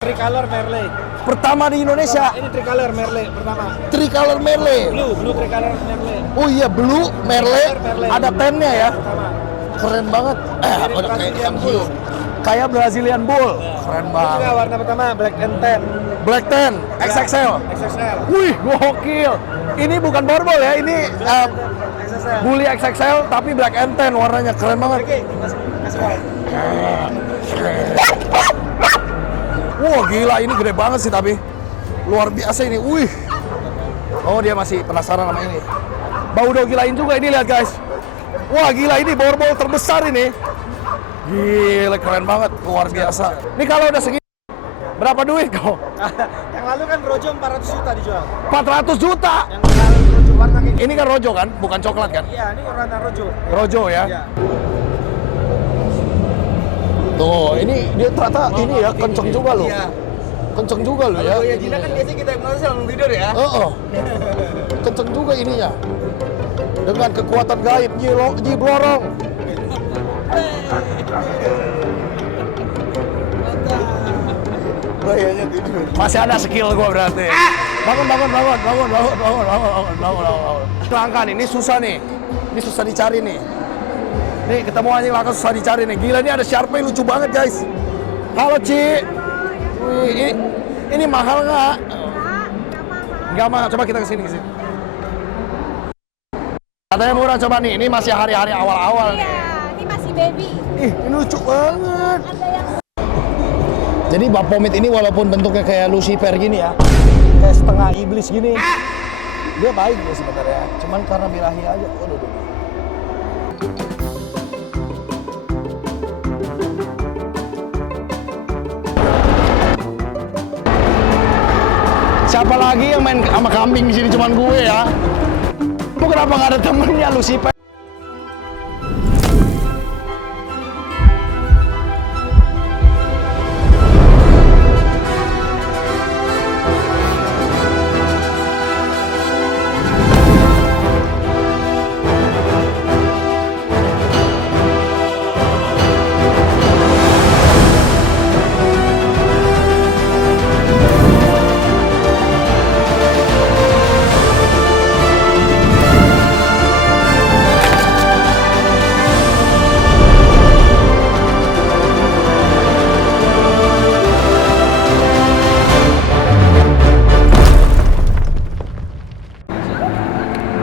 Tricolor Merle. Pertama di Indonesia. Ini Tricolor Merle pertama. Tricolor Merle. Blue Tricolor Merle. Oh iya, Blue Merle. Merle. Ada pennya ya. Pertama. Keren banget. Ada Brazilian kayak Bull. kayak Brazilian Bull. Keren Ini banget. juga warna pertama Black and Tan. Black 10 XXL. XXL. Wih, gokil. Ini bukan borbol ya, ini XXL. Bully XXL tapi Black and Tan warnanya keren banget. Oke, kasih white. Wah gila, ini gede banget sih tapi luar biasa ini. Wih. Oh dia masih penasaran sama ini. Bau dogi lain juga ini, lihat guys. Wah gila, ini borbol terbesar ini. Gila keren banget, luar biasa. Ini kalau udah segini berapa duit kau? Yang lalu kan Rojo 400 juta dijual. 400 juta. Yang lalu Rojo warna kayak gini. Ini kan Rojo kan, bukan coklat kan? Iya, ini warna Rojo. Rojo ya. Iya. Tuh, ini dia ternyata ini ya kenceng juga loh. Iya. Kenceng juga loh ya. Oh iya, Jina kan biasanya kita hipnotis langsung tidur ya. Kenceng juga ininya. Dengan kekuatan gaib Nyi Blorong. Bahayanya tidur. Masih ada skill gua berarti. Bangun. Langka nih, ini susah nih. Ini susah dicari nih. Nih ketemu anjing langka susah dicari nih. Gila, ini ada Sharpie lucu banget guys. Halo Ci. Wih, ini mahal nggak? Nggak mahal. Coba kita kesini. Katanya murah, coba nih. Ini masih hari-hari awal-awal nih. Iya, ini masih baby. Ih, ini lucu banget. Ada yang Jadi Baphomet ini walaupun bentuknya kayak Lucifer gini ya, kayak setengah iblis gini, dia baik ya sebenarnya. Cuman karena birahi aja. Waduh. Siapa lagi yang main sama kambing di sini? Cuman gue ya. Lu kenapa nggak ada temennya Lucifer?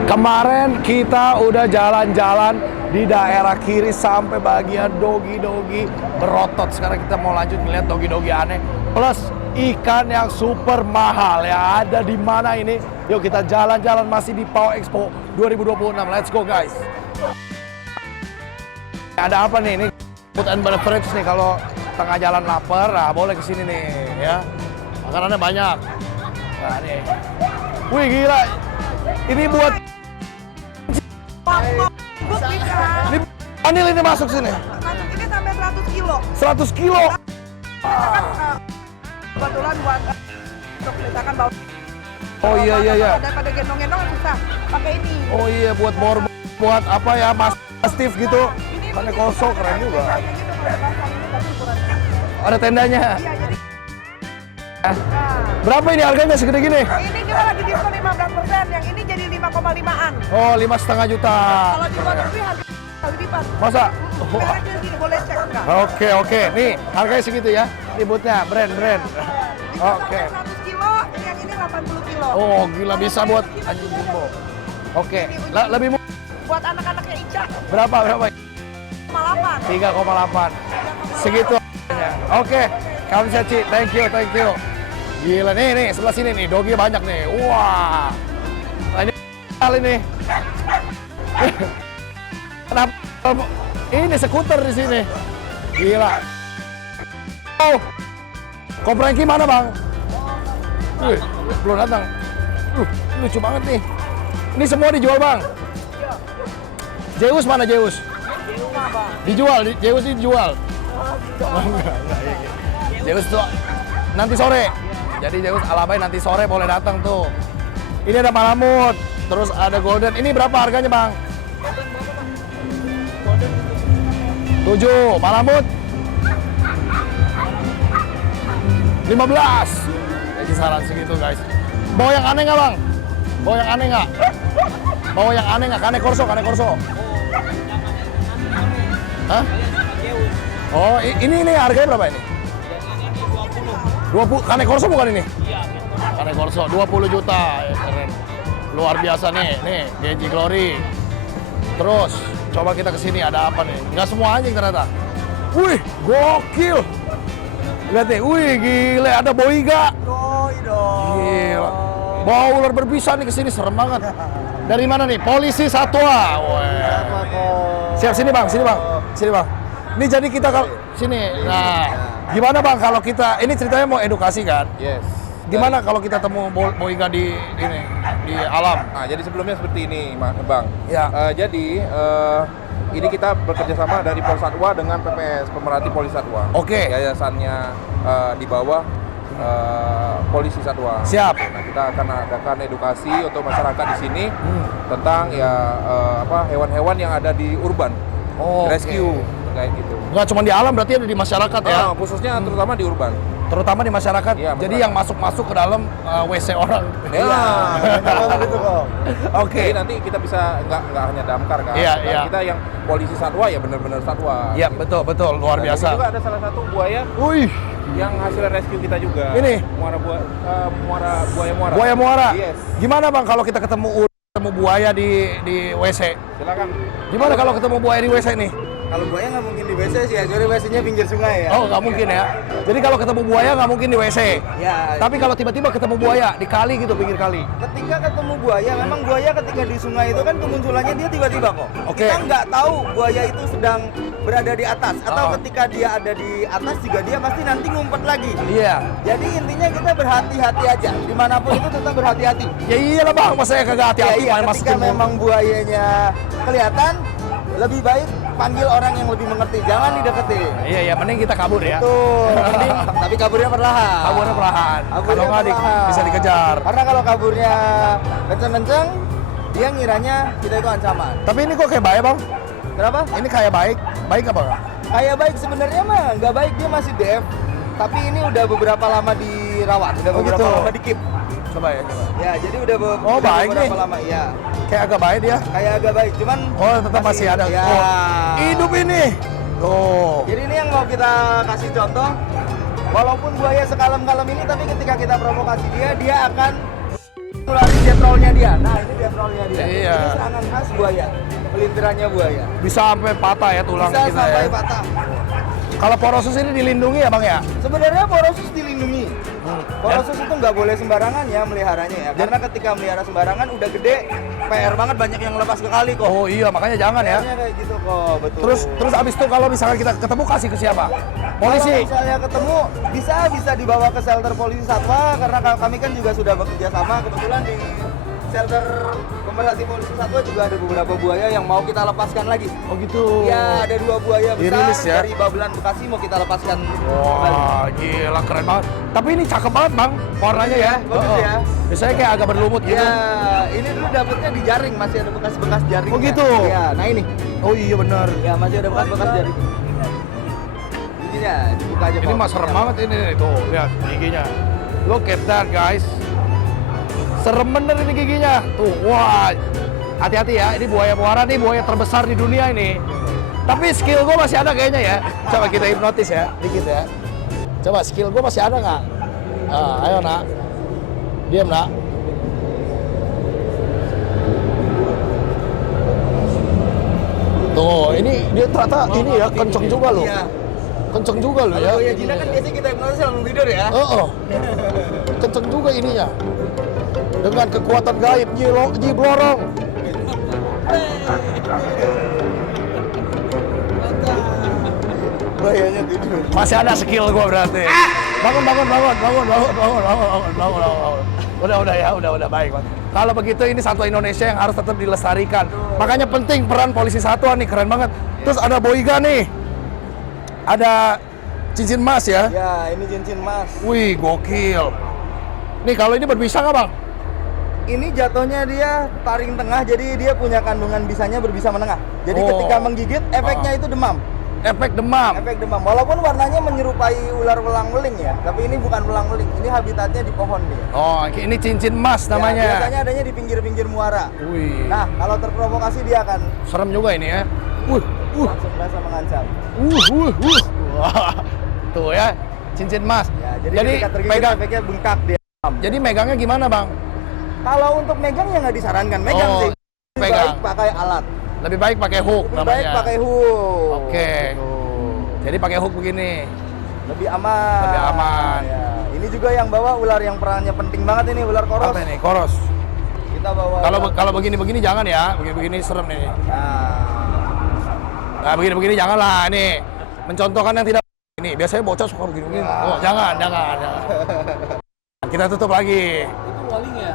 Kemarin kita udah jalan-jalan di daerah kiri sampai bagian dogi-dogi berotot. Sekarang kita mau lanjut ngeliat dogi-dogi aneh plus ikan yang super mahal ya. Ada di mana ini? Yuk kita jalan-jalan, masih di PAO Expo 2026. Let's go guys. Ada apa nih? Ini food and beverage nih, kalau tengah jalan lapar, nah boleh kesini nih ya. Makanannya banyak. Nah nih. Wih gila. Ini buat ini anil ini masuk sini. Masuk ini sampai 100 kilo. 100 kilo. Kebetulan buat untuk misalkan bawa. Oh iya. Daripada gendong-gendong susah. Pakai ini. Oh iya, buat buat apa ya, Mas Steve gitu. Karena kosong keren juga. Ada tendanya. Iya, jadi Berapa ini harganya segede gini? ini kita lagi diskon 15%, yang ini jadi 5,5-an. Oh, 5,5 juta. Kalau di luar negeri harga kali lipat. Masa? Mereknya gini, boleh cek enggak? Oke. Nih, harganya segitu ya. Ini bootnya, brand. Oke. 100 kilo, yang ini 80 kilo. Oh, gila bisa buat anjing jumbo. Oke. Lebih murah. Buat anak-anaknya Ica, Berapa? 8. 3,8. Segitu. Oke. Kamu Ci, thank you. Gila nih sebelah sini nih, dogi banyak nih. Wah. Nah, ini kali nih. Kenapa? Ini skuter di sini. Gila. Oh. Komprengki mana, Bang? Wih, belum datang. Lucu banget nih. Ini semua dijual, Bang. Zeus mana Zeus? Dijual, Zeus dijual. Zeus tuh nanti sore. Jadi Zeus Alabay nanti sore boleh datang tuh. Ini ada Malamut, terus ada Golden. Ini berapa harganya, Bang? 7. Malamut? 15. Kisaran segitu guys. Bawa yang aneh nggak bang? Bawa yang aneh nggak? Bawa yang aneh nggak? Kane Corso. Hah? Oh, ini harganya berapa ini? 20. Kane Corso bukan ini? Kane Corso 20 juta. Ya, keren. Luar biasa nih Genji Glory. Terus coba kita kesini ada apa nih? Nggak semua anjing ternyata. Wih, gokil. Lihat nih, wih gile ada Boiga. Gila. Bawa ular berbisa nih kesini serem banget. Dari mana nih? Polisi Satwa. Wah. Siap sini bang. Ini jadi kita kalau sini. Nah, gimana bang kalau kita ini ceritanya mau edukasi kan? Yes. Gimana kalau kita temu Boiga di alam? Nah, jadi sebelumnya seperti ini, Bang. Ya. Ini kita bekerja sama dari Polsatwa dengan PPS, Pemerhati Polisi Satwa. Oke. Yayasannya di bawah Polisi Satwa. Siap. Nah, kita akan adakan edukasi untuk masyarakat di sini tentang hewan-hewan yang ada di urban. Rescue kayak gitu. Nggak cuma di alam, berarti ada di masyarakat ya? Khususnya terutama di urban. Terutama di masyarakat. Iya, jadi masyarakat. yang masuk ke dalam WC orang. Gitu kok. Oke. Jadi nanti kita bisa nggak hanya damkar kan. Iya, Nah, iya. Kita yang polisi satwa ya benar-benar satwa. Iya, betul, luar Nah, biasa. ini juga ada salah satu buaya Wih, yang hasil rescue kita juga. Ini? Buaya muara. buaya muara. Yes. Gimana bang kalau kita ketemu buaya di WC? Silakan. Gimana kalau ketemu buaya di WC nih? Kalau buaya nggak mungkin di WC sih, jadi WC-nya pinggir sungai ya. Oh, nggak mungkin ya. Jadi kalau ketemu buaya nggak mungkin di WC. Ya. Tapi kalau tiba-tiba ketemu buaya di kali gitu, pinggir kali. Ketika ketemu buaya, memang buaya ketika di sungai itu kan kemunculannya dia tiba-tiba kok. Oke. Kita nggak tahu buaya itu sedang berada di atas atau Oh. ketika dia ada di atas juga dia pasti nanti ngumpet lagi. Iya. Jadi intinya kita berhati-hati aja. Dimanapun itu tetap berhati-hati. Ya iyalah bang, masa saya kagak hati-hati iya, main ketika masukin mulut. memang buayanya kelihatan, lebih baik panggil orang yang lebih mengerti. Jangan dideketin. Iya, mending kita kabur ya. Tuh, mending, tapi kaburnya perlahan. Kaburnya perlahan. Kaburnya Kalau nggak perlahan. bisa dikejar. Karena kalau kaburnya kenceng-kenceng, dia ngiranya kita itu ancaman. Tapi ini kok kayak baik bang? Kenapa? Ini kayak baik apa nggak? Kayak baik sebenarnya mah nggak baik, dia masih DF. Tapi ini udah beberapa lama dirawat, udah Oh, beberapa gitu. lama dikip. Coba ya. Ya, jadi udah, Oh, udah baik beberapa nih. lama, iya. Kayak agak baik dia. Kayak agak baik, cuman Oh, tetap masih ada. Ya. Oh, hidup ini. Tuh. Jadi ini yang mau kita kasih contoh. Walaupun buaya sekalem-kalem ini, tapi ketika kita provokasi dia akan ngeluarin jetrolnya dia. Nah, ini jetrolnya dia. Iya. Ini serangan khas buaya, pelintirannya buaya. Bisa sampai patah ya tulang Bisa kita sampai ya. patah. Kalau porosus ini dilindungi ya bang ya? Sebenarnya porosus dilindungi. Porosus itu nggak boleh sembarangan ya meliharanya ya. Karena ketika melihara sembarangan udah gede, PR banget, banyak yang lepas ke kali kok. Oh iya, makanya jangan ya. PR-nya kayak gitu kok, betul. Terus abis itu kalau misalkan kita ketemu kasih ke siapa? Polisi. Kalau misalnya ketemu bisa dibawa ke shelter polisi satwa karena kami kan juga sudah bekerja sama. Kebetulan di shelter Pemerhati Polisi Satwa juga ada beberapa buaya yang mau kita lepaskan lagi. Oh gitu. Ya, ada 2 buaya besar Dirilis ya? dari Babelan Bekasi mau kita lepaskan. Wah, gila keren banget. Tapi ini cakep banget bang, warnanya ya. Bagus ya. Biasanya kayak agak berlumut gitu. Ya, ini dulu dapetnya di jaring, masih ada bekas-bekas jaring. Oh, gitu? Ya, nah ini. Oh iya benar. Ya, masih ada bekas-bekas jaring. Giginya dibuka aja. Ini Pak. mah serem banget ini nih. Tuh, lihat giginya. Look at that guys. Serem bener ini giginya. Tuh, wah. Hati-hati ya, ini buaya muara nih, buaya terbesar di dunia ini. Tapi skill gue masih ada kayaknya ya. Coba kita hipnotis ya, dikit ya. Coba skill gue masih ada nggak? Ah, ayo nak. Diam nak. Tuh, ini dia ternyata ini ya, kenceng juga loh. Iya. Kenceng juga loh ya. Kalau buaya Cina kan biasanya kita hipnotis langsung tidur ya. Kenceng juga ininya. Dengan kekuatan gaib Nyi Blorong. Buayanya tidur. Masih ada skill gua berarti. Bangun. Udah baik, Bang. Kalau begitu ini satwa Indonesia yang harus tetap dilestarikan. Makanya penting peran polisi satwa nih, keren banget. Terus ada Boiga nih. Ada cincin emas ya. Ya, ini cincin emas. Wih, gokil. Nih kalau ini berbisa nggak, Bang? Ini jatuhnya dia taring tengah, jadi dia punya kandungan bisanya berbisa menengah. Jadi Oh. ketika menggigit, efeknya itu demam. efek demam. Efek demam. Walaupun warnanya menyerupai ular welang-weling ya, tapi ini bukan welang-weling. Ini habitatnya di pohon dia. Oh, ini cincin emas namanya. Ya, biasanya adanya di pinggir-pinggir muara. Wih. Nah, kalau terprovokasi dia akan Serem juga ini ya. langsung merasa mengancam. Wah. Tuh ya, cincin emas. Ya, jadi ketika tergigit efeknya bengkak dia. Jadi megangnya gimana, Bang? Kalau untuk megang ya nggak disarankan megang Oh, sih. Lebih pegang. baik pakai alat. Lebih baik pakai hook Lebih namanya. baik pakai hook. Oke. Tuh. Jadi pakai hook begini. Lebih aman. Lebih aman. Ya. Ini juga yang bawa ular yang perannya penting banget ini, ular koros. Apa ini? Koros. Kita bawa. Kalau begini-begini jangan ya. Begini-begini serem nih. Nah, Nah, begini-begini jangan lah. Ini mencontohkan yang tidak ini. Biasanya bocah suka begini-begini. Oh, jangan. Kita tutup lagi. Itu walinya.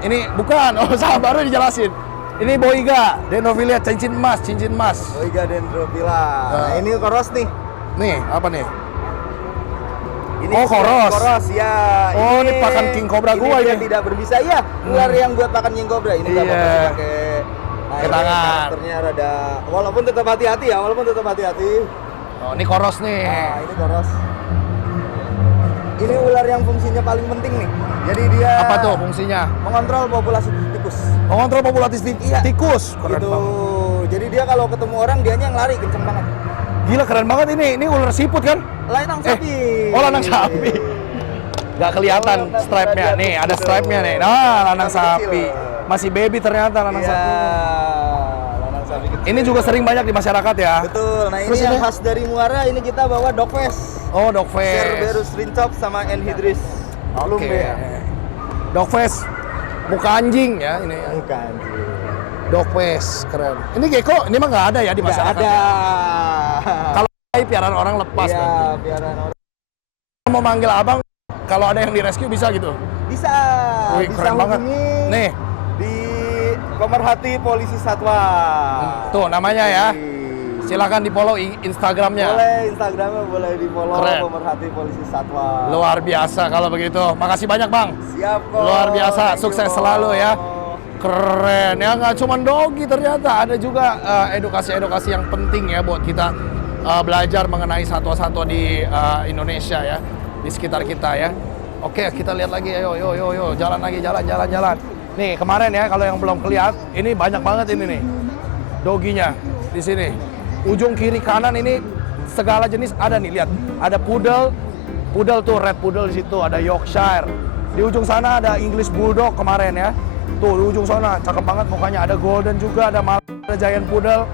Ini bukan. Oh, salah baru dijelasin. Ini Boiga, Dendrophila cincin emas. Boiga dendrophila. Nah, Nah. ini koros nih. Nih, apa nih? Ini Oh, koros. Koros ya. Oh, ini pakan king cobra gua dia ini. tidak berbisa ya. Ular yang buat pakan king cobra ini nggak Iya. apa-apa pakai Pakai tangan. Karakternya rada walaupun tetap hati-hati ya, Oh, ini koros nih. Nah, ini koros. Ini ular yang fungsinya paling penting nih. Jadi dia Apa tuh fungsinya? mengontrol populasi tikus. Mengontrol populasi Iya. tikus. Keren Gitu. banget. Jadi dia kalau ketemu orang dianya yang lari kenceng banget. Gila keren banget ini. Ini ular siput kan? Lanang sapi. Oh, lanang sapi. Gak kelihatan Oh, stripe-nya. udah Nih, lihat ada gitu. stripe-nya nih. Nah, lanang Sapi sapi. kecil. Masih baby ternyata lanang Iya, sapi. lanang sapi kecil. Ini juga sering banyak di masyarakat ya. Betul. Nah, Terus ini yang ini? khas dari Muara ini kita bawa dogface. Oh, dogface. Cerberus rincops sama Enhydris. Oke. Lumbe. Dogface. Muka anjing ya ini. Bukan. Dogface keren. Ini gecko, ini mah nggak ada ya di Nggak masyarakat. ada. Kalau piaraan orang lepas Iya, kan. piaraan orang. Mau manggil abang, kalau ada yang di rescue bisa gitu. Bisa. Wih, Bisa keren banget. hubungi Nih, di Pemerhati Polisi Satwa. tuh namanya ya. Wih. Silakan di follow Instagramnya. Boleh Instagramnya boleh di follow Keren. Pemerhati Polisi Satwa. Luar biasa kalau begitu. Makasih banyak bang. Siap kok. Luar biasa, Thank you, sukses kok. selalu ya. Keren ya, nggak cuma dogi ternyata ada juga edukasi-edukasi yang penting ya buat kita belajar mengenai satwa-satwa di Indonesia ya, di sekitar kita ya. Oke, kita lihat lagi, yo, jalan lagi, jalan. Nih kemarin ya, kalau yang belum kelihatan, ini banyak banget ini nih doginya di sini. Ujung kiri kanan ini segala jenis ada nih, lihat. Ada poodle tuh red poodle di situ, ada Yorkshire. Di ujung sana ada English bulldog kemarin ya. Tuh di ujung sana cakep banget mukanya, ada golden juga, ada ada giant poodle.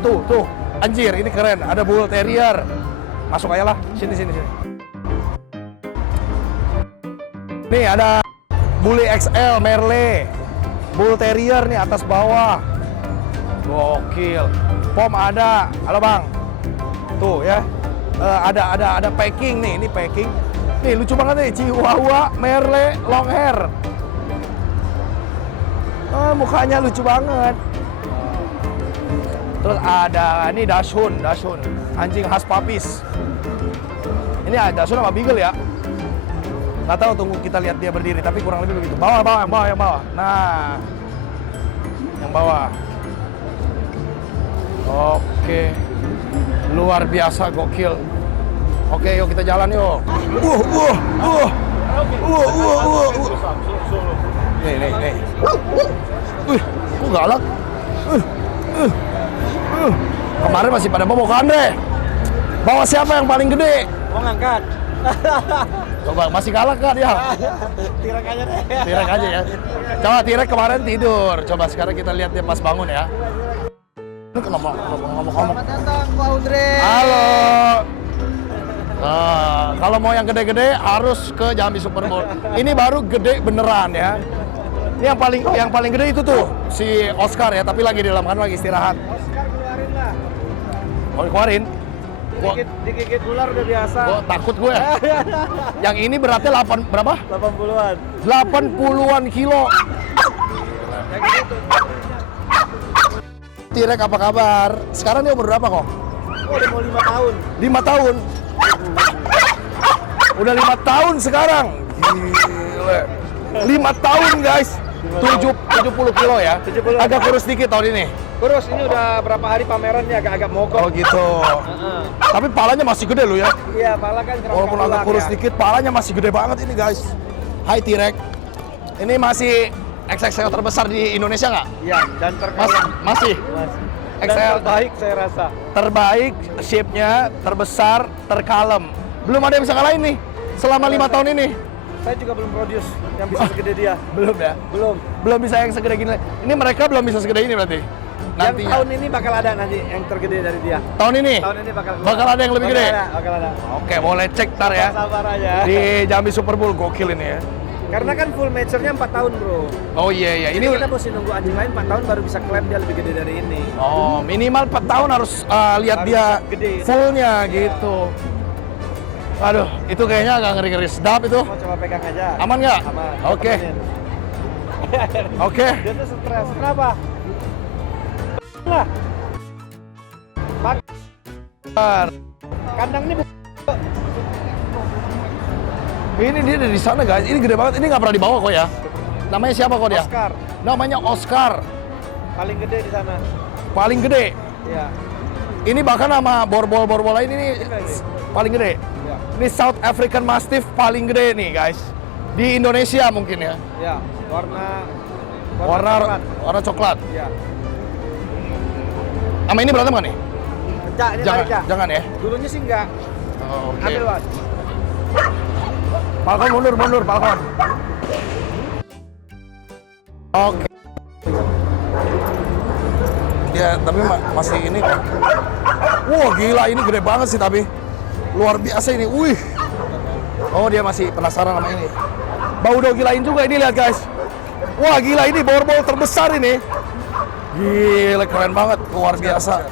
Tuh anjir ini keren, ada bull terrier. Masuk aja lah, sini. Nih ada Bully XL Merle, bull terrier nih atas bawah. Gokil. Pom ada. Halo bang. Tuh ya. Ada packing nih, ini packing. Nih lucu banget nih, Chihuahua Merle long hair. Mukanya lucu banget. Terus ada ini Dachshund, anjing khas Papis. Ini ada Dachshund sama Beagle ya. Nggak tahu, tunggu kita lihat dia berdiri, tapi kurang lebih begitu. Yang bawah. Nah, yang bawah. Oke, luar biasa, gokil. Oke, yuk kita jalan yuk. Nih. Wih, kok galak? Kemarin masih pada bawa ke Andre. Bawa siapa yang paling gede? Mau ngangkat. Coba, masih galak kan ya? Tirek aja deh. Tirek aja ya. Coba Tirek kemarin tidur. Coba sekarang kita lihat dia pas bangun ya. Ini kenapa ngomong? Selamat datang, Pak Audrey. Halo. Kalau mau yang gede-gede harus ke Jambi Super Bowl. Ini baru gede beneran ya. Ini yang paling gede itu tuh si Oscar ya, tapi lagi di dalam kan lagi istirahat. Oscar keluarin lah. Mau dikeluarin? Digigit ular udah biasa. Gua takut gue. Yang ini beratnya 8 berapa? 80-an. 80-an kilo. Tirek apa kabar? Sekarang dia umur berapa kok? Oh, udah mau 5 tahun. 5 tahun. Udah 5 tahun sekarang. Gile. 5 tahun guys. 70 kilo ya. 70. Agak kurus dikit tahun ini. Kurus, ini udah berapa hari pameran nih agak-agak mogok. Oh gitu. Tapi palanya masih gede loh ya. Iya, pala kan kerangka Walaupun agak tulang kurus ya. dikit, palanya masih gede banget ini guys. Hai T-Rex. Ini masih XXL terbesar di Indonesia nggak? Iya, dan terkalem. Masih. Dan XL terbaik saya rasa. terbaik, shape-nya terbesar, terkalem. Belum ada yang bisa ngalahin nih selama 5 tahun ini. Saya juga belum produce yang bisa segede dia. Belum ya? Belum bisa yang segede gini. Ini mereka belum bisa segede ini berarti. Yang Nantinya. tahun ini bakal ada nanti yang tergede dari dia. Tahun ini? Tahun ini bakal Bakal ada yang lebih gede? Bakal ada. Oke, boleh cek ntar ya. Sabar aja. Di Jambi Super Bowl gokil ini ya. Karena kan full mature-nya 4 tahun, Bro. Oh iya. Ini kita mesti nunggu anjing lain 4 tahun baru bisa klaim dia lebih gede dari ini. Oh, minimal 4 tahun harus lihat Harus dia gede. fullnya gitu. Aduh, itu kayaknya agak ngeri-ngeri sedap itu. Mau coba pegang aja. Aman nggak? Aman. Oke. Temenin. Oke. Dia tuh stres. Kenapa? Lah. Kandang ini Ini dia dari sana guys. Ini gede banget. Ini nggak pernah dibawa kok ya. Namanya siapa kok dia? Oscar. Namanya Oscar. Paling gede di sana. Paling gede. Iya. Ini bahkan sama borbol-borbol lain ini paling gede. Iya. Ini South African Mastiff paling gede nih guys. Di Indonesia mungkin ya. Iya. Warna coklat. Iya. Sama ini berantem kan nih? Enggak, ini tarik ya. Jangan ya. Dulunya sih enggak. Oke. Ambil, Wan. Falcon mundur, Falcon. Oke. Ya, tapi masih ini kan. Wah, gila ini gede banget sih tapi. Luar biasa ini. Wih. Oh, dia masih penasaran sama ini. Bau dogi lain juga ini, lihat guys. Wah, gila ini borbol terbesar ini. Gila, keren banget. Luar biasa.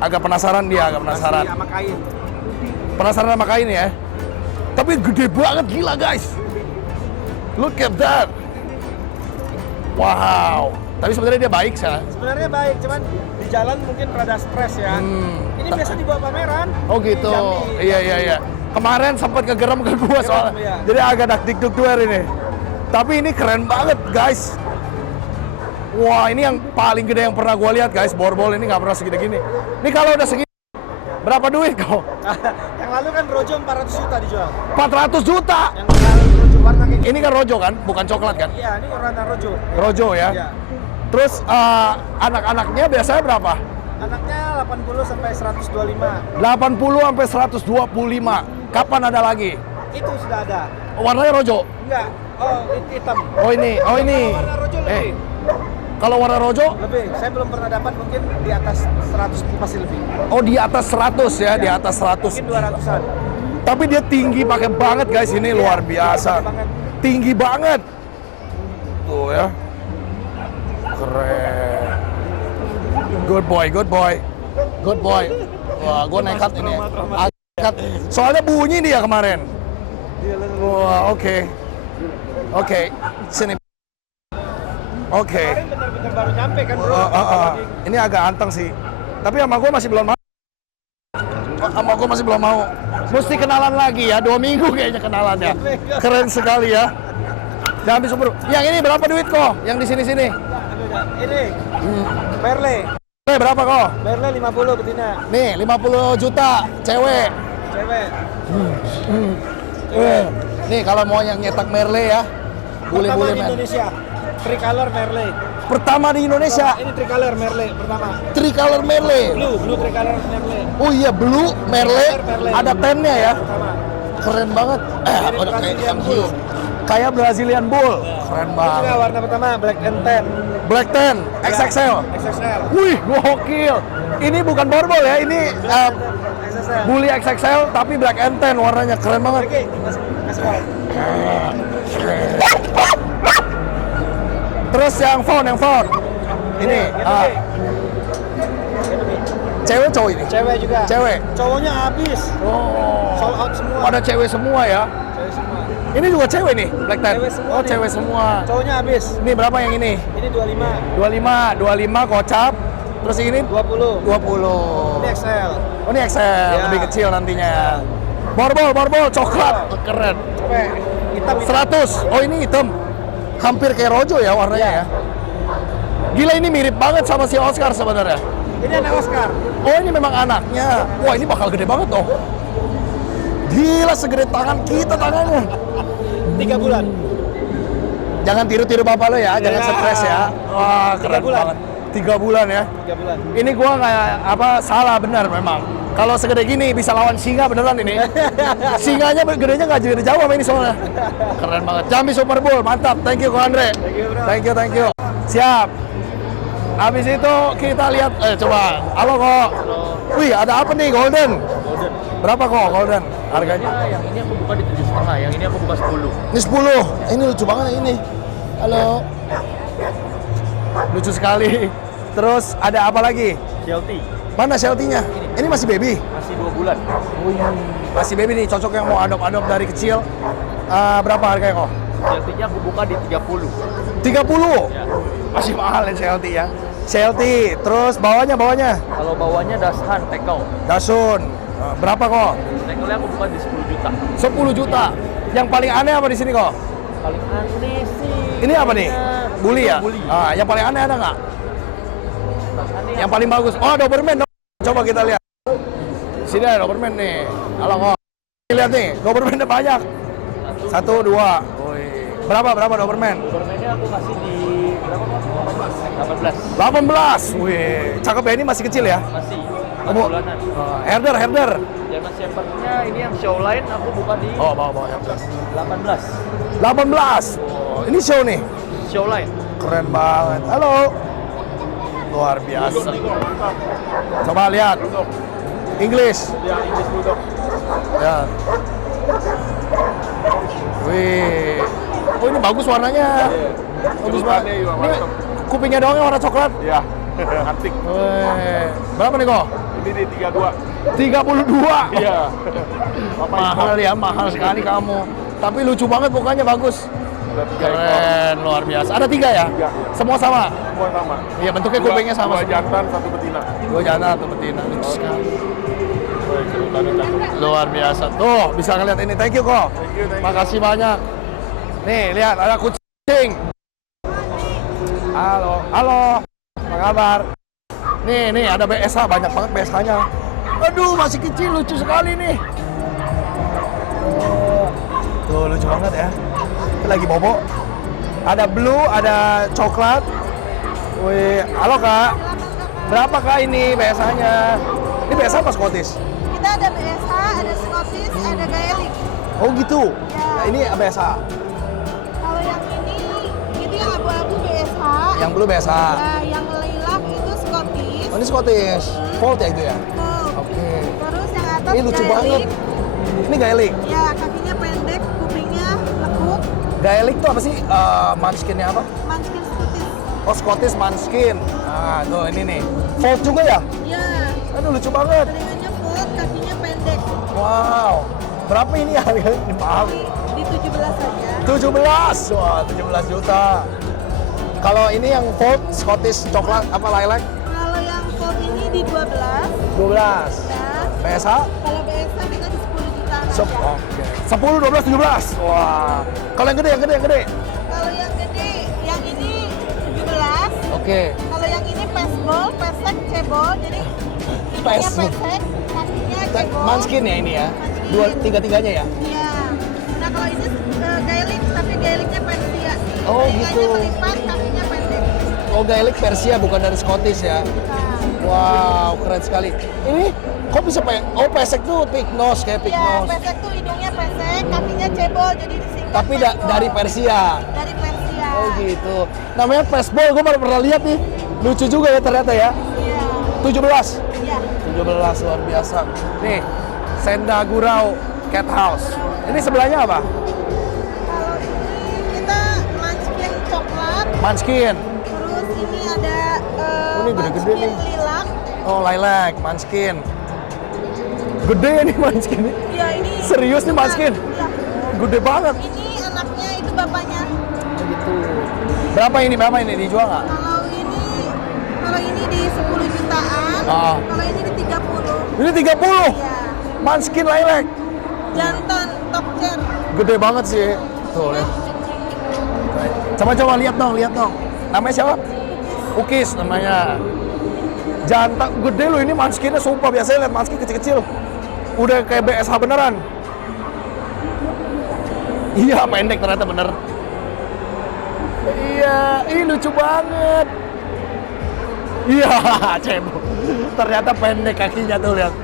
Agak penasaran dia, agak penasaran. Masih sama kain. Penasaran sama kain ya? Tapi gede banget, gila guys. Look at that. Wow. Tapi sebenarnya dia baik sih. Sebenarnya baik, cuman di jalan mungkin rada stres ya. Ini biasa dibawa pameran. Oh gitu. Di Jambi. Iya. Kemarin sempat kegerem ke gua soalnya. Iya. Jadi agak dak-dik-duk ini. Tapi ini keren banget guys. Wah, ini yang paling gede yang pernah gua lihat guys. Borbol ini nggak pernah segede gini. Ini kalau udah segini berapa duit kok? Yang lalu kan Rojo 400 juta dijual. 400 juta. Yang lalu Rojo warna kayak Ini kan Rojo kan, bukan coklat kan? Iya, ini warna Rojo. Rojo ya. Iya. Terus anak-anaknya biasanya berapa? Anaknya 80 sampai 125. 80 sampai 125. Kapan ada lagi? Itu sudah ada. Warnanya Rojo. Enggak. Oh, hitam. Oh ini. Warna Rojo lebih. Kalau warna Rojo, Lebih. Saya belum pernah dapat, mungkin di atas 100 pasti lebih. oh di atas 100 ya, di atas 100. Mungkin 200-an. Tapi dia tinggi pakai banget guys, ini luar biasa. Pakai banget. Tinggi banget. Tuh ya. Keren. Good boy. Wah, gue nekat ini. Nekat. Soalnya bunyi dia kemarin. Wah, oke. Sini. Oke. Kemarin benar-benar baru nyampe kan, Bro. Ini agak anteng sih. Tapi sama gue masih belum mau. Mesti kenalan lagi ya, 2 minggu kayaknya kenalannya. Keren sekali ya. Jambi Super. Yang ini berapa duit kok? Yang di sini-sini? Ini. Merle. Berapa kok? Merle 50 betina. Nih, 50 juta cewek. Cewek. Nih kalau mau yang nyetak Merle ya. Pertama Boleh-boleh di men. Indonesia. Tricolor Merle. Pertama di Indonesia. Ini Tricolor Merle pertama. Tricolor Merle. Blue Tricolor Merle. Oh iya, Blue Merle. Ada pennya ya. Pertama. Keren banget. Mirip Udah kayak Brazilian Bull. Kayak Brazilian Bull. Keren Ini juga banget. warna pertama Black and Tan. Black 10 XXL. XXL. Wih, gokil. Ini bukan borbol ya, ini XXL. bully XXL tapi Black and Tan warnanya keren banget. Oke, kasih bawah. Terus yang phone. Ini cewek cowok ini. Cewek juga. Cewek. Cowoknya habis. Oh. Sold out semua. Ada cewek semua ya. Cewek semua. Ini juga cewek nih, Black 10. Cewek semua Oh, nih. cewek semua. Cowoknya habis. Ini berapa yang ini? Ini 25. 25 kocap. Terus ini 20. 20. Ini XL. Oh, ini XL, Ya. lebih kecil nantinya. Borbol, coklat. Keren. Cewek. Hitam. 100. Oh, ini hitam. Hampir kayak Rojo ya warnanya ya. Gila, ini mirip banget sama si Oscar sebenarnya. Ini anak Oscar. Oh, ini memang anaknya. Wah, ini bakal gede banget dong. Gila, segede tangan kita tangannya. 3 bulan. Jangan tiru-tiru bapak lo ya, jangan stres ya. Wah, keren 3 bulan. banget. 3 bulan ya. 3 bulan. Ini gua kayak apa salah benar memang. Kalau segede gini bisa lawan singa beneran ini. Singanya gedenya nggak gede jauh sama ini soalnya. Keren banget. Jambi Super Bowl, mantap. Thank you, Ko Andre. Thank you, bro. Thank you. Siap. Habis itu kita lihat, coba. Halo, Ko. Wih, ada apa nih, Golden? Berapa kok Golden harganya? Yang ini aku buka di 7,5, yang ini aku buka 10. Ini 10. Ini lucu banget ini. Halo. Lucu sekali. Terus ada apa lagi? Sheltie Mana Sheltie-nya? Ini masih baby? masih 2 bulan. Masih baby nih, cocok yang mau adop-adop dari kecil. Berapa harganya kok? Sheltie-nya aku buka di 30. 30? Ya. Masih mahal ya Sheltie ya. Sheltie, terus bawahnya? Kalau bawahnya Dashan Tekel. Dasun. Berapa kok? Tekelnya aku buka di 10 juta. 10 juta. Yang paling aneh apa di sini kok? Paling aneh sih. Ini apa nih? Bully ya? Bully. Yang paling aneh ada nggak? Aneh Yang paling bagus. Oh, Doberman. Coba kita lihat. Sini ada Doberman nih. Halo kok. Lihat nih, Doberman banyak. 1, 2. Berapa Doberman? Doberman-nya aku kasih di berapa kok? 18. 18. Wih, cakep ya, ini masih kecil ya? Masih 4 Kamu bulanan. herder. German Shepherd-nya ini yang showline aku buka di Oh, bawa herder. 18. 18. Oh, ini show nih. Showline. Keren banget. Halo. Luar biasa. Coba lihat. English. Ya, English Bulldog. Ya. Wih. Oh, ini bagus warnanya. Bagus banget. Ini kupingnya doang yang warna coklat. Iya, antik. Wih. Berapa nih kok? Ini di 32. 32. Iya. Mahal ya, mahal sekali kamu. Tapi lucu banget mukanya, bagus. Ada 3 ekor. Keren, luar biasa. Ada 3 ya? 3, ya. Semua sama? Semua sama. Iya, bentuknya kupingnya sama. 2 jantan, 1 betina. 2 jantan, 1 betina. Lucu sekali. Luar biasa. Tuh, bisa ngeliat ini. Thank you kok. Thank you. Makasih banyak. Nih, lihat ada kucing. Halo. Apa kabar? Nih ada BSH, banyak banget BSH-nya. Aduh, masih kecil, lucu sekali nih. Tuh, lucu banget ya. Itu lagi bobo. Ada blue, ada coklat. Wih, halo Kak. Berapa Kak ini BSH-nya? Ini BSH apa Scottish? Kita ada BSH, ada Scottish, ada Gaelic. Oh gitu? Ya. Nah, ini BSH. Kalau yang ini, itu yang abu-abu BSH. Yang blue BSH. Nah, yang lilac itu Scottish. Oh, ini Scottish. Fold ya itu ya? Tuh. Oke. Terus yang atas Ini lucu Gaelic. banget. Ini Gaelic. Ya, kakinya pendek, kupingnya lekuk. Gaelic tuh apa sih? Munchkin-nya apa? Munchkin Scottish. Oh, Scottish Munchkin. Nah, tuh ini nih. Fold juga ya? Ya, Aduh, lucu banget. telinganya fold, kakinya pendek. Wow. Berapa ini harganya? Ini mahal. Di 17 saja. 17. Wah, 17 juta. Kalau ini yang fold Scottish coklat apa lilac? Kalau yang fold ini di 12. 12. Ya. BSH? Kalau BSH kita di 10 juta. Oke. 10, 12, 17. Wah. Kalau yang gede. Kalau yang gede, yang ini 17. Oke. Kalau yang ini pesbol, pesek, cebol. Jadi hidungnya Pesek. pesek, kakinya cebol. Munchkin ya ini ya? Munchkin. Tiga-tiganya ya? Iya. Nah kalau ini Gaelic, tapi Gaelicnya Persia. Oh, Telinganya gitu. melipat, kakinya pendek. Oh, Gaelic Persia bukan dari Scottish ya? Nah, Wow, keren sekali. Ini kok bisa pesek tuh pig nose kayak pig iya, nose. pesek tuh hidungnya pesek, kakinya cebol, jadi disingkat Tapi pesbol. dari Persia. Dari Persia. Oh gitu. Namanya pesbol, gue baru pernah lihat nih. Lucu juga ya ternyata ya. Iya. 17. Iya. 17 luar biasa. Nih, Senda Gurau Cat House. Ini sebelahnya apa? Kalau ini kita munchkin coklat, Munchkin. terus ini ada Ini gede-gede munchkin nih. lilac. Oh, lilac, Munchkin. Gede ya nih Munchkin. Iya ini. Serius nih Munchkin? Iya. Gede banget. Ini anaknya, itu bapaknya. Gitu. Berapa ini? Dijual nggak? Kalau ini di 10 jutaan. Ah. Kalau ini di 30. Ini 30. Iya. Munchkin lilac. Jantan top chair. Gede banget sih. Tuh, lihat. Coba lihat dong. Namanya siapa? Ukis namanya. Jantan gede loh ini Manskinnya, sumpah biasanya lihat Manskin kecil-kecil. Udah kayak BSH beneran. Iya, pendek ternyata bener. Iya, ini lucu banget. Iya, cebok. Ternyata pendek kakinya tuh, lihat.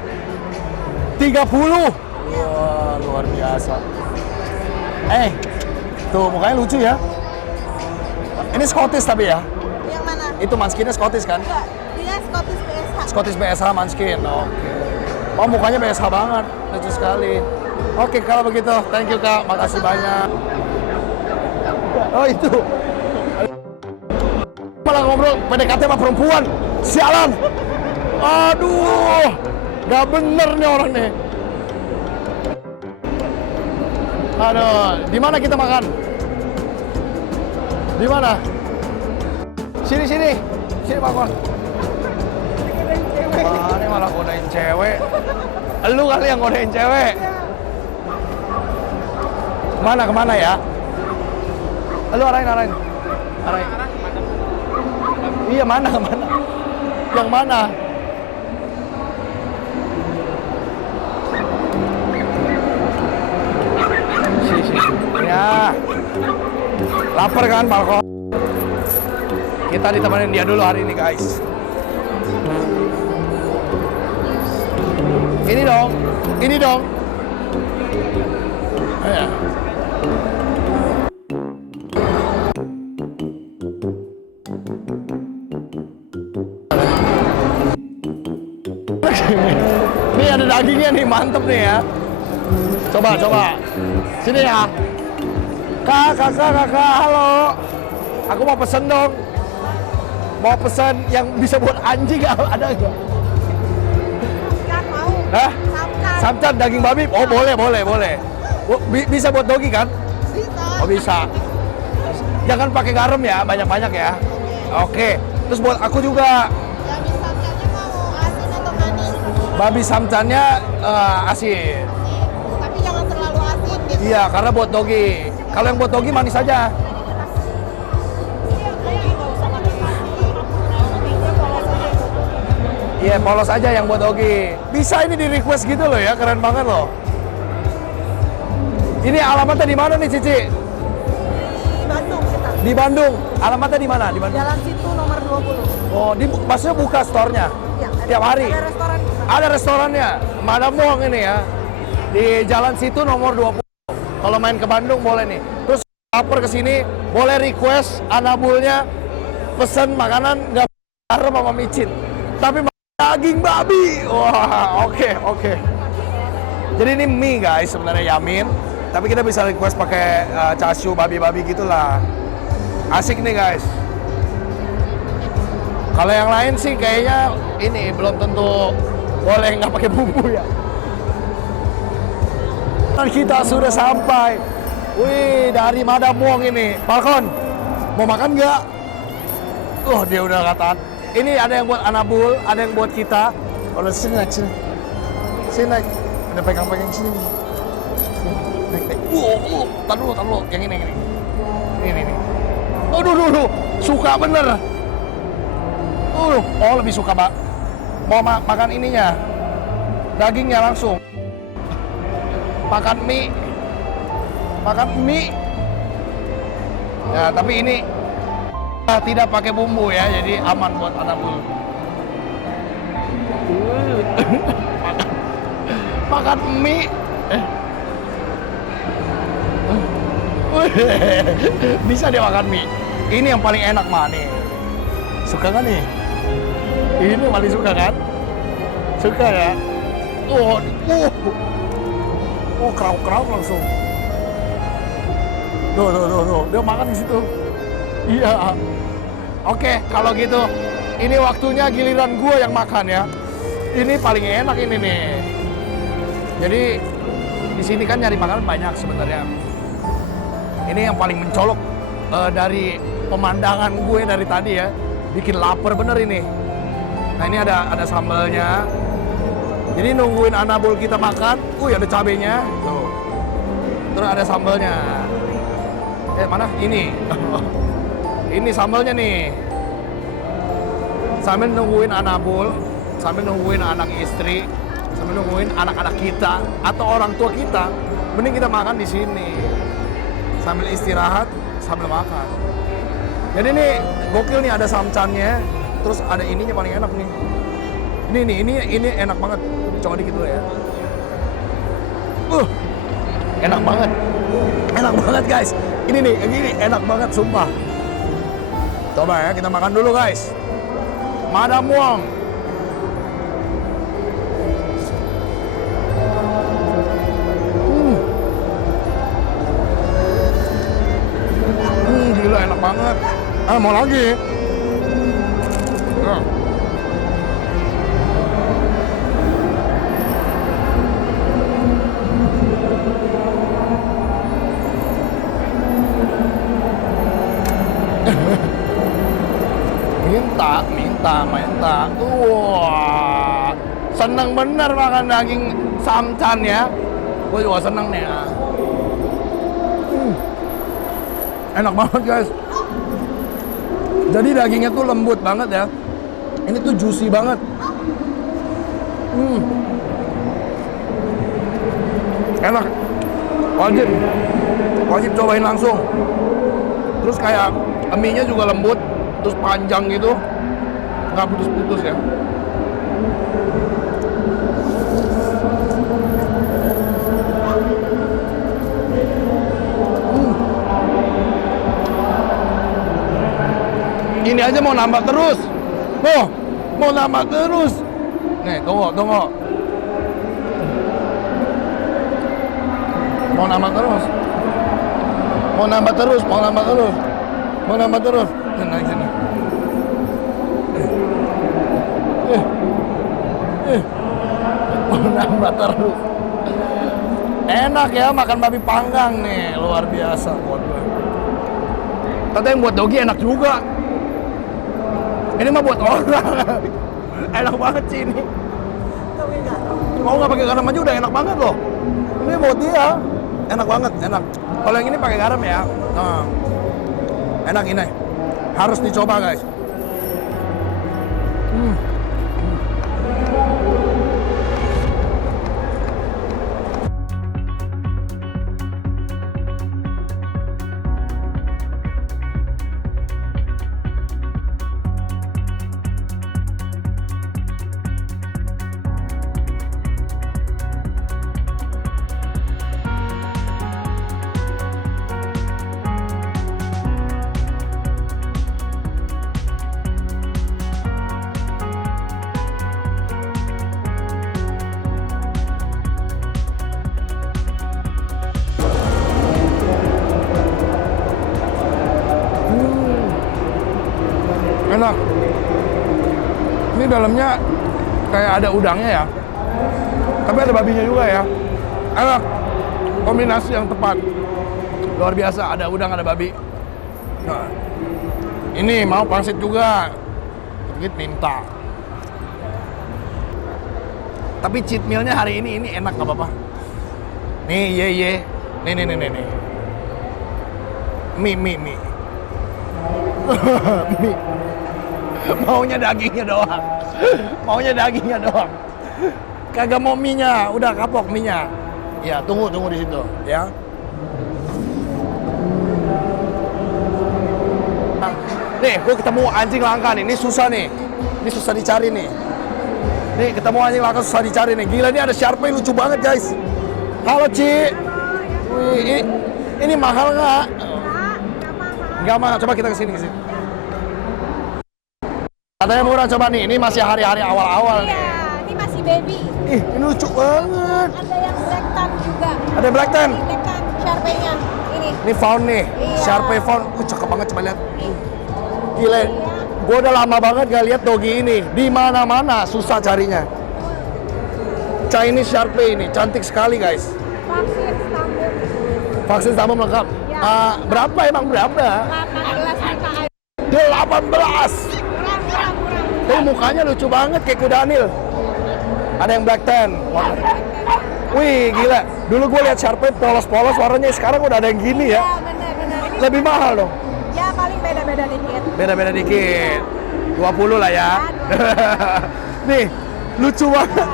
30. Wah, luar biasa. Tuh mukanya lucu ya. Ini Scottish tapi ya. Yang mana? Itu Manskinnya Scottish kan? Enggak, dia Scottish BSH. Scottish BSH Manskin. Oke. Oh, mukanya BSH banget. Lucu sekali. Oke, kalau begitu, thank you Kak. Makasih banyak. Oh, itu. Malah ngobrol PDKT sama perempuan. Sialan. Aduh. Gak bener nih orang nih. Aduh, di mana kita makan? Di mana? Sini. Sini Pak Kon. Wah, ini malah godain cewek. Lu kali yang godain cewek. Kemana ya? Lu arahin. Iya, mana? Yang mana? Ya. Lapar kan, Falcon? Kita ditemenin dia dulu hari ini, guys. Ini dong. Ya. Ini ada dagingnya nih, mantep nih ya. Coba. Sini ya. Kakak, halo. Aku mau pesen dong. Mau pesen yang bisa buat anjing, ada nggak? Samcan mau. Hah? Samcan. Samcan daging babi? Oh, boleh. Bisa buat dogi kan? Bisa. Oh, bisa. Jangan pakai garam ya, banyak-banyak ya. Oke. Terus buat aku juga. Yang samcannya mau asin atau manis? Babi samcannya asin. Tapi jangan terlalu asin gitu. Iya, karena buat dogi. Kalau yang buat dogi manis aja. Iya, polos aja yang buat dogi. Bisa ini di request gitu loh ya, keren banget loh. Ini alamatnya di mana nih, Cici? Di Bandung kita. Di Bandung. Alamatnya di mana? Di Bandung. Jalan situ nomor 20. Oh, maksudnya buka store-nya? Iya, Tiap hari? Ada restoran kita. Ada restorannya. Madam Wong ini ya. Di Jalan Situ nomor 20. Kalau main ke Bandung boleh nih. Terus lapar ke sini, boleh request anabulnya pesen makanan nggak garam sama micin. Tapi daging babi. Wah, oke. Jadi ini mie guys sebenarnya Yamin. Tapi kita bisa request pakai chashu babi-babi gitulah. Asik nih guys. Kalau yang lain sih kayaknya ini belum tentu boleh nggak pakai bumbu ya. Dan kita sudah sampai. Wih, dari Madam Wong ini. Falcon, mau makan nggak? Dia udah kata. Ini ada yang buat Anabul, ada yang buat kita. Udah sini naik. Sini naik. Udah pegang-pegang sini. Naik. Tar dulu. Yang ini. Ini. Aduh. Suka bener. Lebih suka, Pak. Mau makan ininya. Dagingnya langsung. Makan mie. Ya, tapi ini tidak pakai bumbu ya, jadi aman buat Anabul. Makan mie. Bisa dia makan mie. Ini yang paling enak mah nih. Suka nggak nih? Ini paling suka kan? Suka ya? Krauk langsung. Tuh. Dia makan di situ. Iya. Oke, kalau gitu, ini waktunya giliran gue yang makan ya. Ini paling enak ini nih. Jadi di sini kan nyari makanan banyak sebenarnya. Ini yang paling mencolok dari pemandangan gue dari tadi ya. Bikin lapar bener ini. Nah ini ada sambalnya. Jadi nungguin Anabul kita makan. Ada cabenya. Tuh. Terus ada sambalnya. Mana? Ini. Ini sambalnya nih. sambil nungguin anabul, sambil nungguin anak istri, sambil nungguin anak-anak kita atau orang tua kita, mending kita makan di sini. Sambil istirahat, sambil makan. Jadi nih gokil nih, ada samcannya, terus ada ininya paling enak nih. Ini enak banget. Coba dikit dulu ya. Enak banget. Enak banget guys. Ini nih, ini enak banget sumpah. Coba ya, kita makan dulu guys. Madam Wong. Gila enak banget. Mau lagi? minta. Wah, seneng bener makan daging samcan ya. Gue juga seneng nih ya. Enak banget guys. Jadi dagingnya tuh lembut banget ya. Ini tuh juicy banget. Enak. Wajib cobain langsung. Terus kayak mie-nya juga lembut, terus panjang gitu, nggak putus-putus ya. Ini aja mau nambah terus. Mau nambah terus. Nih, tunggu. Mau nambah terus. Mau nambah terus. Naik sini. Mau nambah terus. Enak ya makan babi panggang nih, luar biasa buat gue. Katanya yang buat dogi enak juga. Ini mah buat orang. Enak banget sih ini. Mau nggak pakai garam aja udah enak banget loh. Ini buat dia. Enak banget, enak. Kalau yang ini pakai garam ya. Enak ini. Harus dicoba guys. Enak. Ini dalamnya kayak ada udangnya ya. Tapi ada babinya juga ya. Enak. Kombinasi yang tepat. Luar biasa, ada udang, ada babi. Nah. Ini mau pangsit juga. Sedikit minta. Tapi cheat meal-nya hari ini enak nggak apa-apa. Nih, ye. Nih. Mie. Mie. Maunya dagingnya doang. Kagak mau mie-nya, udah kapok mie-nya. Ya, tunggu di situ, ya. Nih, gue ketemu anjing langka nih. Ini susah nih. Ini susah dicari nih. Nih, ketemu anjing langka susah dicari nih. Gila, ini ada Sharpei lucu banget, guys. Halo, Ci. Wih, ini mahal nggak? Nggak mahal. Coba kita kesini. Katanya murah, coba nih, ini masih hari-hari awal-awal nih. Iya, ini masih baby. Ih, ini lucu banget. Ada yang black tan juga. Ada black tan? Ini black tan, Sharpei-nya. Ini Found nih, Iya. Sharpei Found. Cakep banget, coba lihat. Gila, gue udah lama banget gak lihat dogi ini. Di mana-mana susah carinya. Chinese Sharpei ini, cantik sekali guys. vaksin Istanbul. Vaksin Istanbul lengkap. Ya. Berapa emang berapa? 18 juta aja. 18. Murah. Tapi mukanya lucu banget kayak Kudanil. Ada yang black tan. Wih, gila. Dulu gue lihat Sharpei polos-polos warnanya, sekarang udah ada yang gini ya. Ya, benar. Ini Lebih mahal dong. ya paling beda-beda dikit. Beda-beda dikit. 20 lah ya. Ya, Nih, lucu banget.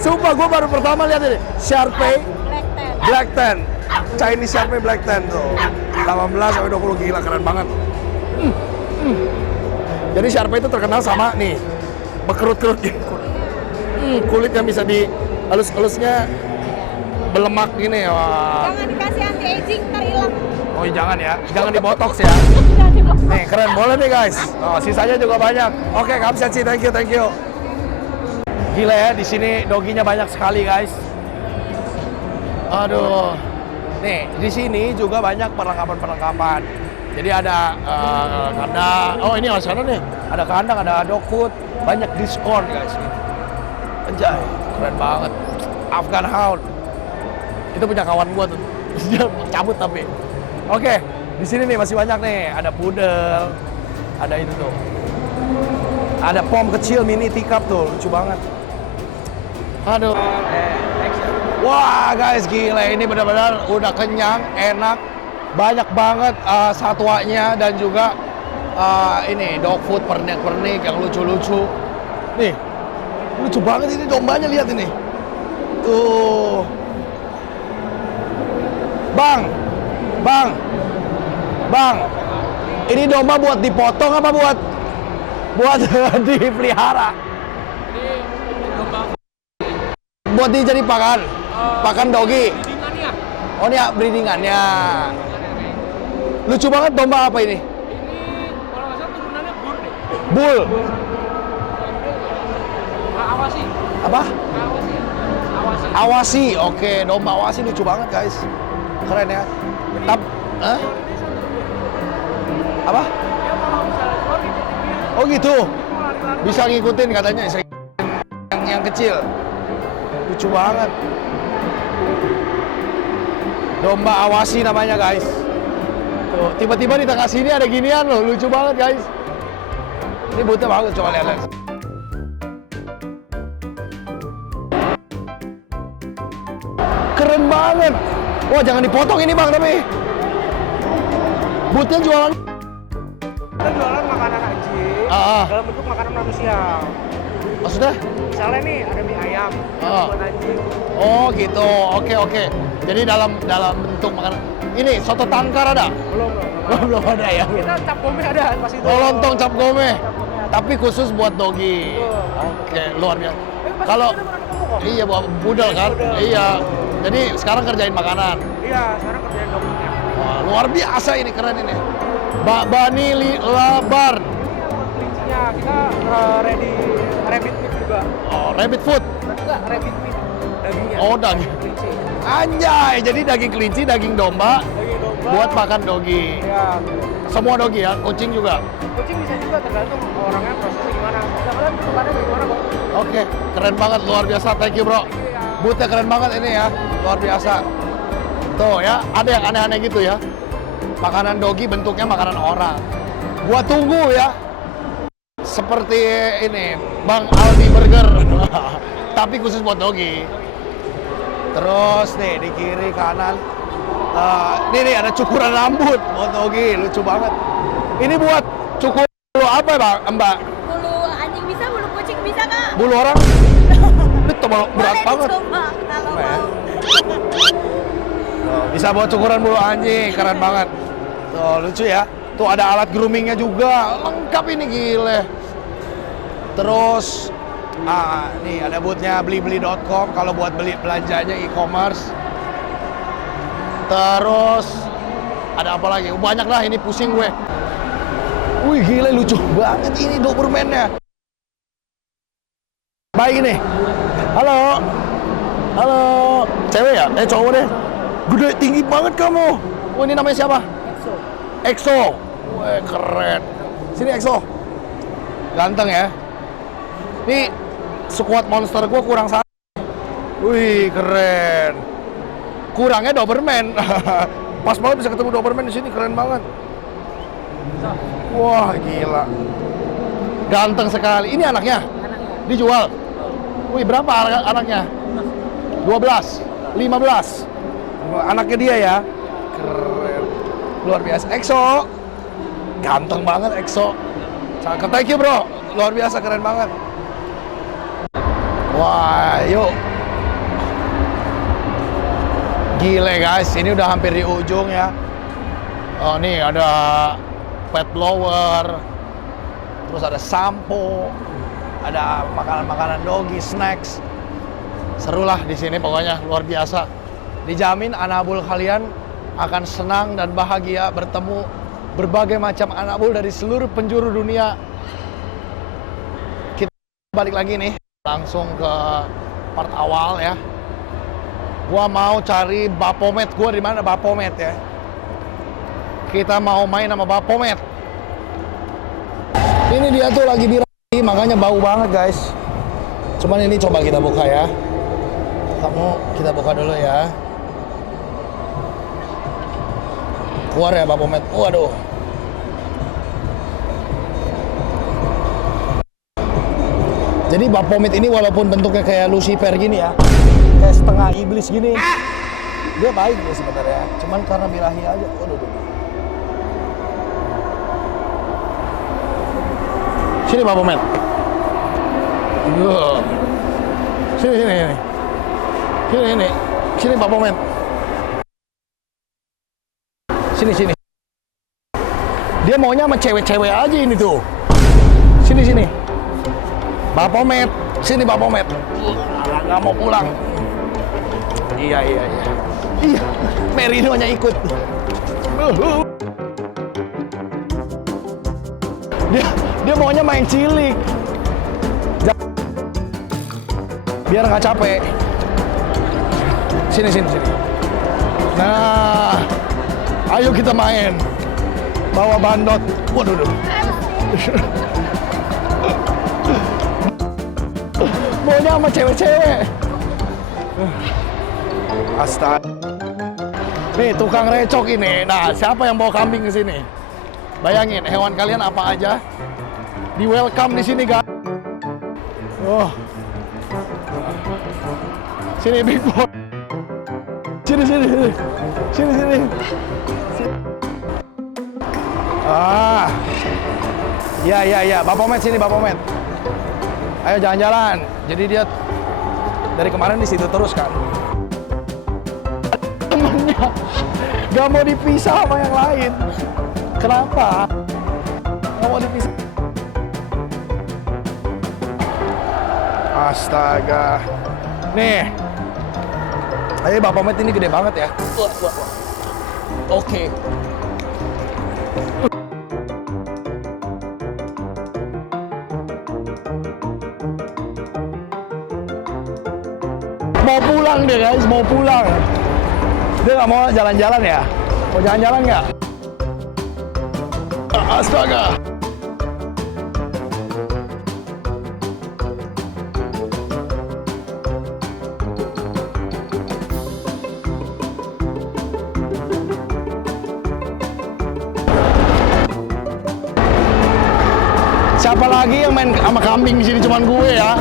Sumpah gue baru pertama lihat ini. Sharpei Black Ten. Black 10. Chinese Sharpei Black 10 tuh. 18 sampai 20 gila keren banget. Jadi Sharpei itu terkenal sama nih berkerut-kerut gitu. Kulit yang bisa di halus-halusnya belemak gini. Wah. Jangan dikasih anti aging, ntar hilang. Oh jangan ya, jangan dibotox ya. Nih keren, boleh nih guys. Oh, sisanya juga banyak. Oke, Kamsiatsi, thank you. Gila ya, di sini doginya banyak sekali guys. Aduh, nih di sini juga banyak perlengkapan. Jadi ada kandang. Oh ini sana nih, ada kandang, ada dog food, banyak diskon guys. Anjay, keren banget. Afghan Hound. Itu punya kawan gua tuh. Dia cabut tapi. Oke, di sini nih masih banyak nih. Ada poodle, ada itu tuh. Ada pom kecil mini teacup tuh, lucu banget. Aduh. Wah guys, gila ini benar-benar udah kenyang, enak, banyak banget satwanya dan juga ini dog food pernik-pernik yang lucu-lucu. Nih, lucu banget ini dombanya, lihat ini. Tuh. Bang, ini domba buat dipotong apa buat dipelihara? Buat dijadi pakan dogi. Oh ini ya breedingannya. Lucu banget, domba apa ini? Ini kalau nggak salah turunannya bull deh. Bull. Awasi. Apa? Awasi. Awasi. Awasi. Oke, domba awasi lucu banget guys. Keren ya. Apa? Oh gitu. Bisa ngikutin katanya yang kecil. Lucu banget. Domba awasi namanya guys. Tuh, tiba-tiba di tengah sini ada ginian loh, lucu banget guys. Ini butnya bagus, coba lihat. Keren banget. Wah, jangan dipotong ini bang, tapi butnya jualan. Kita jualan makanan anjing dalam bentuk makanan manusia. Maksudnya? Misalnya nih ada mie ayam buat anjing. Oh gitu, oke. Jadi dalam bentuk makanan. Ini soto tangkar ada? Belum ada ya. Kita cap gome ada pas itu. Oh, lontong cap gome. Tapi khusus buat dogi. Oke, luar biasa. Kalau iya buat pudel kan? Iya. Jadi sekarang kerjain makanan. Iya, sekarang kerjain doginya. Wah, luar biasa ini, keren ini. Bani Labar. Kelincinya kita ready rabbit meat juga. Oh, rabbit food. Enggak, rabbit meat dagingnya. Oh, daging. Kelinci. Anjay, jadi daging kelinci, daging domba Daging domba. buat makan dogi. Iya. Semua dogi ya, kucing juga. Kucing bisa juga tergantung orangnya prosesnya gimana. Kadang-kadang bentukannya bagaimana kok. Oke, keren banget, luar biasa. Thank you bro. Butnya keren banget ini ya, luar biasa. Tuh ya, ada yang aneh-aneh gitu ya. Makanan dogi bentuknya makanan orang. Gua tunggu ya. Seperti ini, Bang Aldi Burger. Tapi khusus buat dogi. Terus nih di kiri kanan. Nih ada cukuran rambut buat dogi, lucu banget. Ini buat cukur bulu apa Bang, Mbak? Bulu anjing bisa, bulu kucing bisa kak? Bulu orang? Itu berat Boleh banget. dicoba kalau mau. Bisa buat cukuran bulu anjing, keren banget. Tuh lucu ya. Tuh ada alat groomingnya juga, lengkap ini gile. Terus, nih ada bootnya blibeli.com kalau buat beli belanjanya e-commerce. Terus ada apa lagi? Banyak lah, ini pusing gue. Wih gile, lucu banget ini Doberman-nya. Baik nih. Halo. Cewek ya? Cowok deh. Gede, tinggi banget kamu. Oh ini namanya siapa? Exo. Wih keren. Sini Exo. Ganteng ya. Ini squad monster gua kurang satu. Wih keren. Kurangnya Doberman. Pas banget bisa ketemu Doberman di sini, keren banget. Wah gila. Ganteng sekali. Ini anaknya? Dijual? Wih berapa anaknya? 12, 15. Anaknya dia ya. Keren. Luar biasa. Exo. Ganteng banget Exo. Cakep. Thank you bro. luar biasa keren banget. Wah, yuk. Gile guys, ini udah hampir di ujung ya. Oh, nih ada pet blower, terus ada sampo, ada makanan-makanan doggy, snacks. Seru lah di sini pokoknya, luar biasa. Dijamin anabul kalian akan senang dan bahagia bertemu berbagai macam anabul dari seluruh penjuru dunia. Kita balik lagi nih, langsung ke part awal ya. Gua mau cari Baphomet. Gua di mana Baphomet ya? Kita mau main sama Baphomet. Ini dia tuh lagi birahi, makanya bau banget guys. Cuman ini coba kita buka ya. Kita buka dulu ya. Keluar ya Baphomet. Waduh. Jadi Baphomet ini walaupun bentuknya kayak Lucifer gini ya, kayak setengah iblis gini, dia baik ya sebenarnya. Cuman karena birahi aja. Waduh. Sini Baphomet. Sini. Sini Baphomet. Sini. Dia maunya sama cewek-cewek aja ini tuh. Sini. Baphomet. Sini Baphomet. Nggak mau pulang. Iya. Merino-nya ikut. Dia maunya main cilik. Biar nggak capek. Sini. Nah, ayo kita main. Bawa bandot. Waduh. Maunya sama cewek-cewek. Astaga. Nih tukang recok ini. Nah, siapa yang bawa kambing ke sini? Bayangin, hewan kalian apa aja di welcome di sini, guys. Oh. Sini Big Boy. Sini. Ah. Ya. Baphomet sini, Baphomet. Ayo jalan-jalan. Jadi dia dari kemarin di situ terus kan. Temennya gak mau dipisah sama yang lain. Kenapa? Gak mau dipisah. Astaga. Nih. Ayo Baphomet ini gede banget ya. Oke. Mau pulang deh guys, mau pulang. Dia nggak mau jalan-jalan ya? Mau jalan-jalan nggak? Astaga. Siapa lagi yang main sama kambing di sini? Cuman gue ya.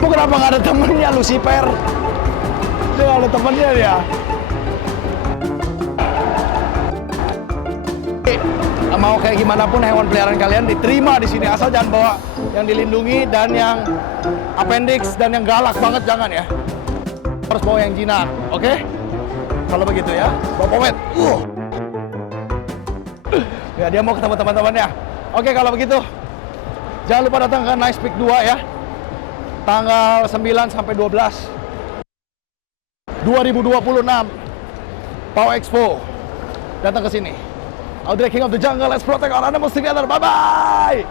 Lu kenapa nggak ada temennya Lucifer? Dia nggak ada temennya dia. Mau kayak gimana pun hewan peliharaan kalian diterima di sini, asal jangan bawa yang dilindungi dan yang appendix dan yang galak banget, jangan ya. Harus bawa yang jinak, oke? Kalau begitu ya, Baphomet. Ya dia mau ketemu teman-temannya. Oke, kalau begitu jangan lupa datang ke Nice Peak 2 ya. Tanggal 9 sampai 12 2026 Pau Expo. Datang ke sini. Audrey King of the Jungle, let's protect our animals together. Bye-bye.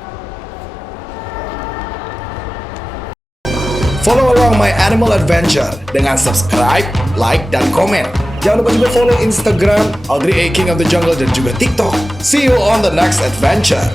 Follow along my animal adventure dengan subscribe, like, dan komen. Jangan lupa juga follow Instagram Audrey King of the Jungle dan juga TikTok. See you on the next adventure.